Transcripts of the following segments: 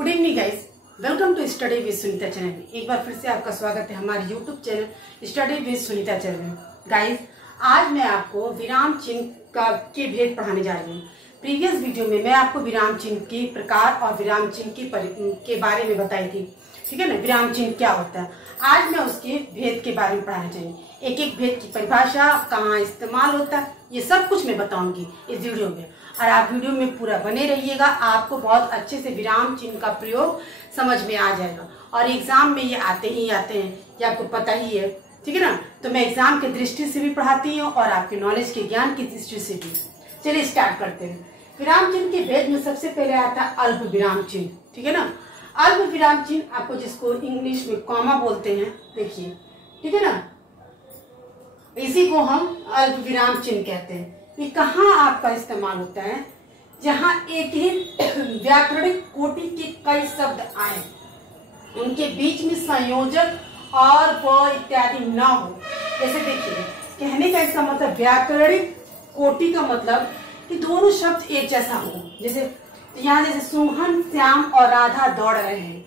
Good evening guys, welcome to study with Sunita channel में। एक बार फिर से आपका स्वागत है हमारे YouTube channel study with Sunita channel में। गाइस, आज मैं आपको विराम चिन्ह के भेद पढ़ाने जा रही हूँ। प्रीवियस वीडियो में मैं आपको विराम चिन्ह के प्रकार और विराम चिन्ह के बारे में बताई थी, ठीक है ना। विराम चिन्ह क्या होता है, आज मैं उसके भेद के बारे में पढ़ाना चाहिए। एक एक भेद की परिभाषा, कहाँ इस्तेमाल होता है, ये सब कुछ मैं बताऊंगी इस वीडियो में। और आप वीडियो में पूरा बने रहिएगा, आपको बहुत अच्छे से विराम चिन्ह का प्रयोग समझ में आ जाएगा। और एग्जाम में ये आते ही आते हैं, ये आपको पता ही है, ठीक है ना। तो मैं एग्जाम की दृष्टि से भी पढ़ाती हूँ और आपके नॉलेज के ज्ञान की दृष्टि से भी। चलिए स्टार्ट करते हैं। विराम चिन्ह के भेद में सबसे पहले आता है अल्प विराम चिन्ह, ठीक है ना। अल्प विराम चिन्ह आपको जिसको इंग्लिश में कॉमा बोलते हैं, देखिए, ठीक है ना, इसी को हम अल्प विराम चिन्ह कहते हैं। ये कहाँ आपका इस्तेमाल होता है, जहाँ एक ही व्याकरणिक कोटि के कई शब्द आए, उनके बीच में संयोजक और व इत्यादि न हो। जैसे देखिए, कहने का इसका मतलब व्याकरणिक कोटि का मतलब कि दोनों शब्द एक जैसा हो। जैसे यहाँ जैसे सोहन, श्याम और राधा दौड़ रहे हैं,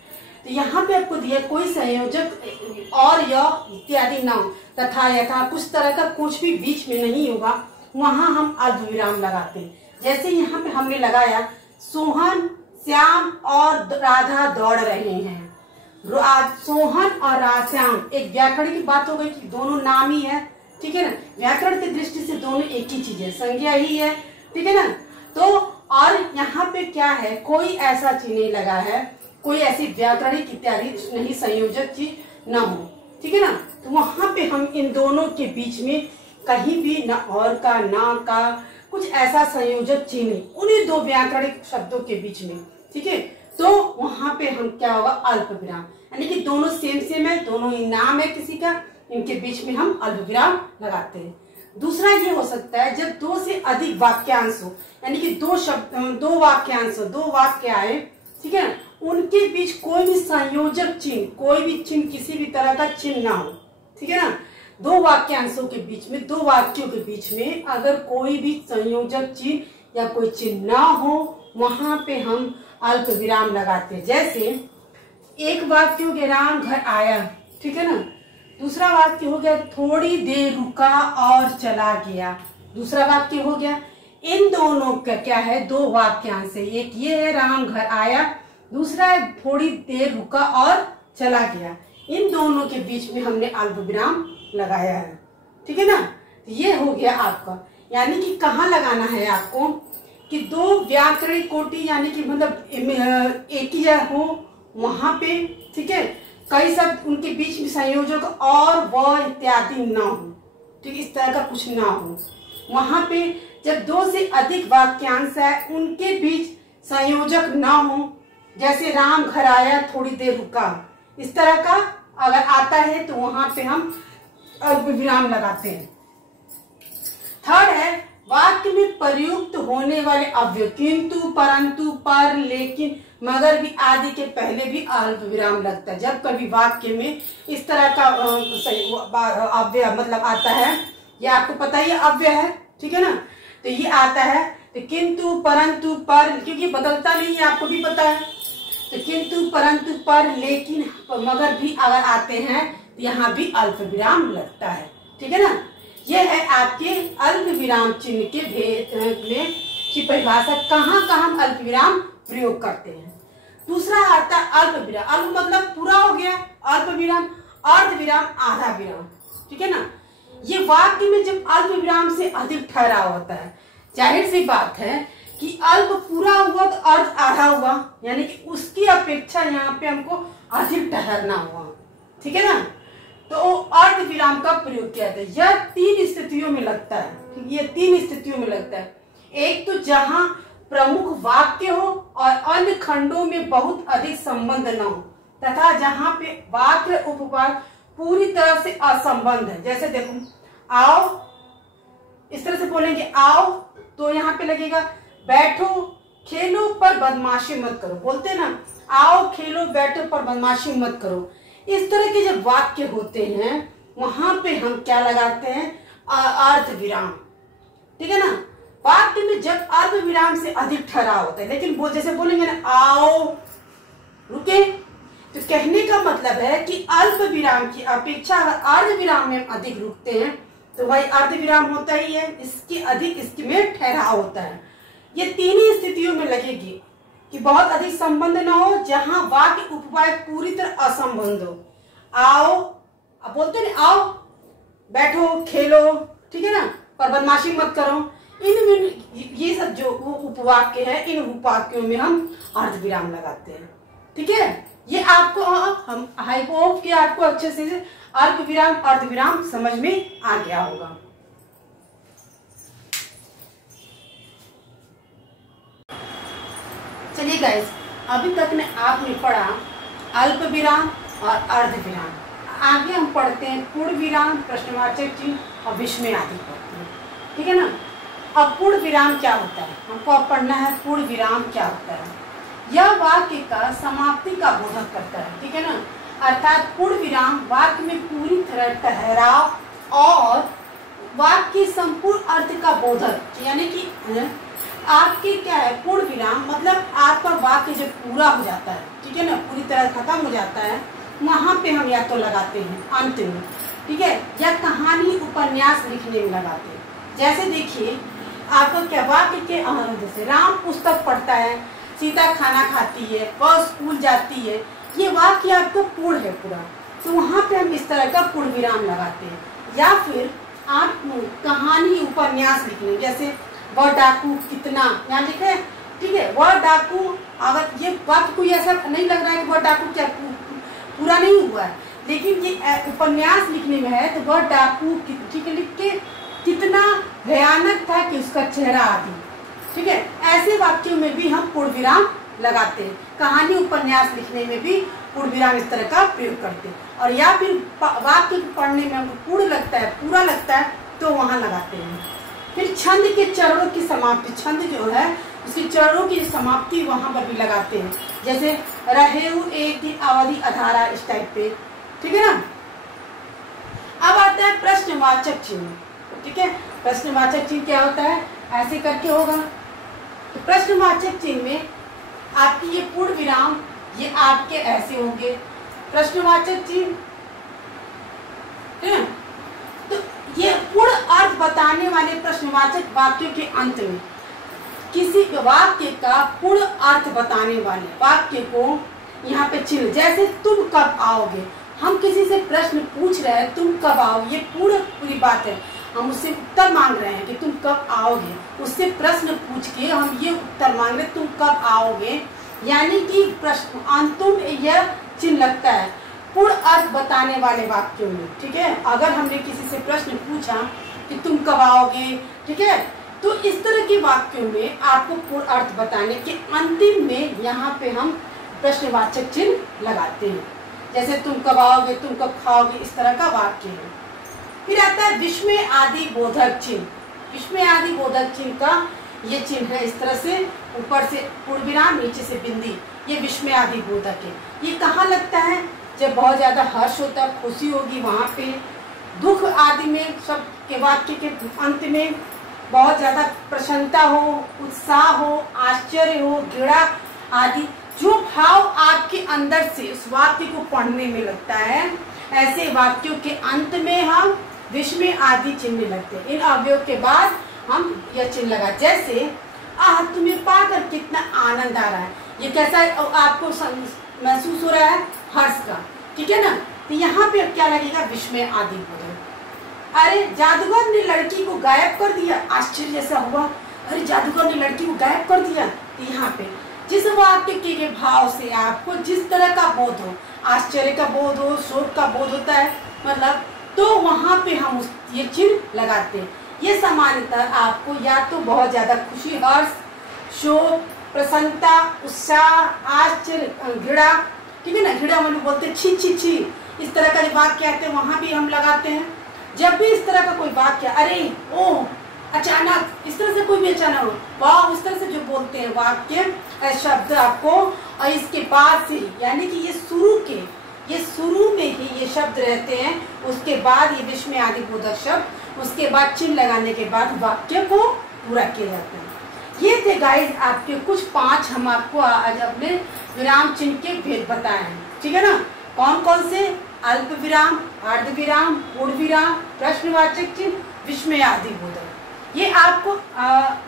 तो यहाँ पे आपको दिया कोई संयोजक और य इत्यादि न हो, तथा यथा कुछ तरह का कुछ भी बीच में नहीं होगा, वहां हम अल्प विराम लगाते हैं। जैसे यहाँ पे हमने लगाया सोहन, श्याम और राधा दौड़ रहे हैं। सोहन और श्याम एक व्याकरण की बात हो गई कि दोनों नाम ही है, ठीक है ना। व्याकरण की दृष्टि से दोनों एक ही चीज है, संज्ञा ही है, ठीक है ना। तो और यहाँ पे क्या है, कोई ऐसा चीज नहीं लगा है, कोई ऐसी व्याकरणिक इत्यादि नहीं संयोजक चीज न हो, ठीक है ना। तो वहां पे हम इन दोनों के बीच में कहीं भी न और का ना का कुछ ऐसा संयोजक चीज नहीं, उन्हीं दो व्याकरणिक शब्दों के बीच में, ठीक है। तो वहां पे हम क्या होगा, अल्प विराम, यानी कि दोनों सेम है, दोनों ही नाम है किसी का, इनके बीच में हम अल्प विराम लगाते हैं। दूसरा ये हो सकता है जब दो से अधिक वाक्यांश हो, यानी कि दो शब्द, दो वाक्यांश हो, दो वाक्य आए, ठीक है ना, उनके बीच कोई भी संयोजक चिन्ह, कोई भी चिन्ह, किसी भी तरह का चिन्ह ना हो, ठीक है ना। दो वाक्यांशों के बीच में, दो वाक्यों के बीच में अगर कोई भी संयोजक चिन्ह या कोई चिन्ह ना हो, वहां पे हम अल्प विराम लगाते हैं। जैसे एक वाक्य हो गया राम घर आया, ठीक है ना। दूसरा वाक्य हो गया थोड़ी देर रुका और चला गया। दूसरा वाक्य हो गया, इन दोनों का क्या है, दो वाक्यांश है, एक ये है राम घर आया, दूसरा है थोड़ी देर रुका और चला गया। इन दोनों के बीच में हमने अल्प विराम लगाया है, ठीक है ना। ये हो गया आपका, यानी कि कहाँ लगाना है आपको कि दो व्याकरणिक कोटि, यानी कि मतलब एक ही जगह हो, वहां पे, ठीक है, कई शब्द उनके बीच में संयोजक और व इत्यादि ना हो, ठीक, इस तरह का कुछ ना हो। वहां पे जब दो से अधिक वाक्यांश है, उनके बीच संयोजक ना हो, जैसे राम घर आया थोड़ी देर रुका, इस तरह का अगर आता है तो वहां पे हम अल्प विराम लगाते हैं। थर्ड है वाक्य में प्रयुक्त होने वाले अव्यय, किंतु, परंतु, पर, लेकिन, मगर भी आदि के पहले भी अल्प विराम लगता है। जब कभी वाक्य में इस तरह का अव्यय मतलब आता है, ये आपको पता ही अव्यय है, ठीक है ना, तो ये आता है, तो किंतु, परंतु, पर, क्योंकि बदलता नहीं है, आपको भी पता है, तो किंतु, परंतु, पर, लेकिन, मगर भी अगर आते हैं तो यहाँ भी अल्प विराम लगता है, ठीक है ना। यह है आपके अल्प विराम चिन्ह के भेद में की परिभाषा, कहाँ कहाँ हम अल्प विराम प्रयोग करते हैं। दूसरा आता है अल्प विराम। अल्प मतलब पूरा हो गया, अल्प विराम, अर्ध विराम, आधा विराम, ठीक है ना। ये वाक्य में जब अल्प विराम से अधिक ठहराव होता है, जाहिर सी बात है कि अल्प पूरा हुआ तो अर्ध आधा हुआ, यानी कि उसकी अपेक्षा यहाँ पे हमको अधिक ठहरना हुआ, ठीक है ना। तो अर्ध विराम का प्रयोग किया जाता है। यह तीन स्थितियों में लगता है, ये तीन स्थितियों में लगता है। एक तो जहां प्रमुख वाक्य हो और अन्य खंडों में बहुत अधिक संबंध न हो, तथा जहां पे वाक्य उपवाक्य पूरी तरह से असंबंध है। जैसे देखो, आओ, इस तरह से बोलेंगे आओ, तो यहाँ पे लगेगा बैठो, खेलो पर बदमाशी मत करो, बोलते ना, आओ, खेलो, बैठो पर बदमाशी मत करो। इस तरह के जब वाक्य होते हैं, वहां पे हम क्या लगाते हैं, अर्ध विराम, ठीक है ना। वाक्य में जब अर्ध विराम से अधिक ठहराव होता है, लेकिन वो जैसे बोलेंगे ना आओ, रुके। तो कहने का मतलब है कि अल्प विराम की अपेक्षा अर्ध विराम में अधिक रुकते हैं तो भाई अर्ध विराम होता ही है, इसके अधिक इसमें ठहराव होता है। ये तीन ही स्थितियों में लगेगी कि बहुत अधिक संबंध न हो, जहां वाक्य उपवाक्य पूरी तरह असंबंध हो। आओ, अब बोलते हैं आओ, बैठो, खेलो, ठीक है ना, पर बदमाशी मत करो। ये सब जो उपवाक्य है, इन उपवाक्यों में हम अर्ध विराम लगाते हैं। ठीक है, ये आपको हम आई होप कि आपको अच्छे से अल्प विराम अर्ध विराम समझ में आ गया होगा। चलिए गाइस, अभी तक ने आपने पढ़ा अल्प विराम और अर्ध विराम। आगे हम पढ़ते हैं पूर्ण विराम, प्रश्नवाचक चिन्ह और विस्मय आदि पढ़ते हैं। ठीक है ना। अब पूर्ण विराम क्या होता है, हमको अब पढ़ना है पूर्ण विराम क्या होता है। यह वाक्य का समाप्ति का बोधक करता है। ठीक है ना, अर्थात पूर्ण विराम वाक्य में पूरी तरह ठहराव और वाक्य संपूर्ण अर्थ का बोधक, यानी कि आपके क्या है पूर्ण विराम मतलब आपका वाक्य जब पूरा हो जाता है, ठीक है ना, पूरी तरह खत्म हो जाता है, वहां पे हम या तो लगाते हैं अंत में, ठीक है, या कहानी उपन्यास लिखने में लगाते हैं। जैसे देखिए आपको क्या वाक्य के जैसे राम पुस्तक पढ़ता है, सीता खाना खाती है, वह स्कूल जाती है, ये वाक्य आपको पूर्ण है पूरा, तो वहां पे हम इस तरह का पूर्ण विराम लगाते हैं। या फिर आप कहानी उपन्यास लिखने, जैसे वह डाकू कितना यहाँ लिखे, ठीक है, वह डाकू, अगर ये वाक्य कोई ऐसा नहीं लग रहा है कि वह डाकू क्या पूरा नहीं हुआ है, लेकिन ये उपन्यास लिखने में है, तो वह डाकू ठीक है लिख के कितना भयानक था कि उसका चेहरा आदि, ठीक है, ऐसे वाक्यों में भी हम पूर्ण विराम लगाते हैं। कहानी उपन्यास लिखने में भी पूर्ण विराम इस तरह का प्रयोग करते हैं। और या फिर वाक्य पढ़ने में हमको पूर्ण लगता है, पूरा लगता है, तो वहां लगाते हैं। फिर छंद के चरणों की समाप्ति, छंद जो है उसके चरणों की समाप्ति वहां पर भी लगाते हैं, जैसे रहेऊ एक दिन अवधि अधारा, इस टाइप पे, ठीक है ना। अब आता है प्रश्नवाचक चिन्ह, ठीक है, प्रश्नवाचक चिन्ह क्या होता है, ऐसे करके होगा। तो प्रश्नवाचक चिन्ह में आपकी ये पूर्ण विराम ये आपके ऐसे होंगे प्रश्नवाचक चिन्ह, है, तो ये पूर्ण अर्थ बताने वाले प्रश्नवाचक वाक्यों के अंत में किसी वाक्य का पूर्ण अर्थ बताने वाले वाक्य को यहाँ पे चिन्ह, जैसे तुम कब आओगे, हम किसी से प्रश्न पूछ रहे हैं तुम कब आओगे, ये पूरी बात है, हम उससे उत्तर मांग रहे हैं कि तुम कब आओगे, उससे प्रश्न पूछ के हम ये उत्तर मांग रहे तुम कब आओगे, यानी कि प्रश्न अंतों में यह चिन्ह लगता है पूर्ण अर्थ बताने वाले वाक्यों में। ठीक है, अगर हमने किसी से प्रश्न पूछा कि तुम कब आओगे, ठीक है, तो इस तरह के वाक्यों में आपको पूर्ण अर्थ बताने के अंतिम में यहाँ पे हम प्रश्नवाचक चिन्ह लगाते हैं, जैसे तुम कब आओगे, तुम कब खाओगे, इस तरह का वाक्य है। फिर आता है विस्मय आदि बोधक चिन्ह। विस्मय आदि बोधक चिन्ह का ये चिन्ह है इस तरह से, ऊपर से पूर्ण विराम, नीचे से बिंदी, ये विस्मय आदि बोधक है। ये कहाँ लगता है, जब बहुत ज्यादा हर्ष होता है, खुशी होगी वहां पे, दुख आदि में, सब के वाक्य के अंत में बहुत ज्यादा प्रसन्नता हो, उत्साह हो, आश्चर्य हो, घृणा आदि जो भाव आपके अंदर से उस वाक्य को पढ़ने में लगता है, ऐसे वाक्यों के अंत में हम विस्मय आदि चिन्ह लगते हैं। इन अवयव के बाद हम यह चिन्ह लगा, जैसे तुम्हें पाकर कितना आनंद आ रहा है, ये कैसा आपको महसूस हो रहा है, हर्ष का, ठीक है ना, तो यहाँ पे क्या लगेगा, विस्मय आदि बोधक। अरे जादूगर ने लड़की को गायब कर दिया, आश्चर्य जैसा हुआ, अरे जादूगर ने लड़की को गायब कर दिया, तो यहाँ पे जिस वाक्य के भाव से आपको जिस तरह का बोध हो, आश्चर्य का बोध हो, शोक का बोध होता है, मतलब तो वहां पे हम ये चिन्ह लगाते हैं। ये सामान्यतः आपको या तो बहुत ज्यादा खुशी, हर्ष, शोक, प्रसन्नता, उत्साह, आश्चर्य, घृणा, ठीक है ना, घृणा मतलब बोलते हैं छी छी छी, इस तरह का जो वाक्य आते हैं वहां भी हम लगाते हैं। जब भी इस तरह का कोई वाक्य, अरे ओ अचानक, इस तरह से कोई भी अचानक हो, वाह, इस तरह से जो बोलते हैं वाक्य शब्द आपको, और इसके बाद से यानी कि ये शुरू में ही ये शब्द रहते हैं, उसके बाद ये विस्मय आदि बोधक शब्द, उसके बाद चिन्ह लगाने के बाद वाक्य को पूरा किया जाता है। ये थे गाइस आपके कुछ 5 हम आपको आज अपने विराम चिन्ह के भेद बताए हैं, ठीक है ना। कौन कौन से? अल्प विराम, अर्ध विराम, पूर्ण विराम, प्रश्नवाचक चिन्ह, विस्मयादि बोधक। ये आपको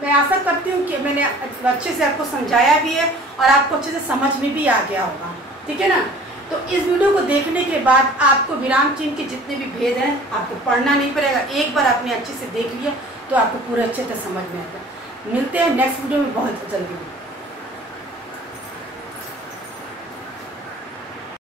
मैं आशा करती हूँ कि मैंने अच्छे से आपको समझाया भी है और आपको अच्छे से समझ में भी आ गया होगा, ठीक है ना। तो इस वीडियो को देखने के बाद आपको विराम चिन्ह के जितने भी भेद हैं आपको पढ़ना नहीं पड़ेगा, एक बार आपने अच्छे से देख लिया तो आपको पूरे अच्छे से समझ में आएगा। मिलते हैं नेक्स्ट वीडियो में बहुत जल्दी।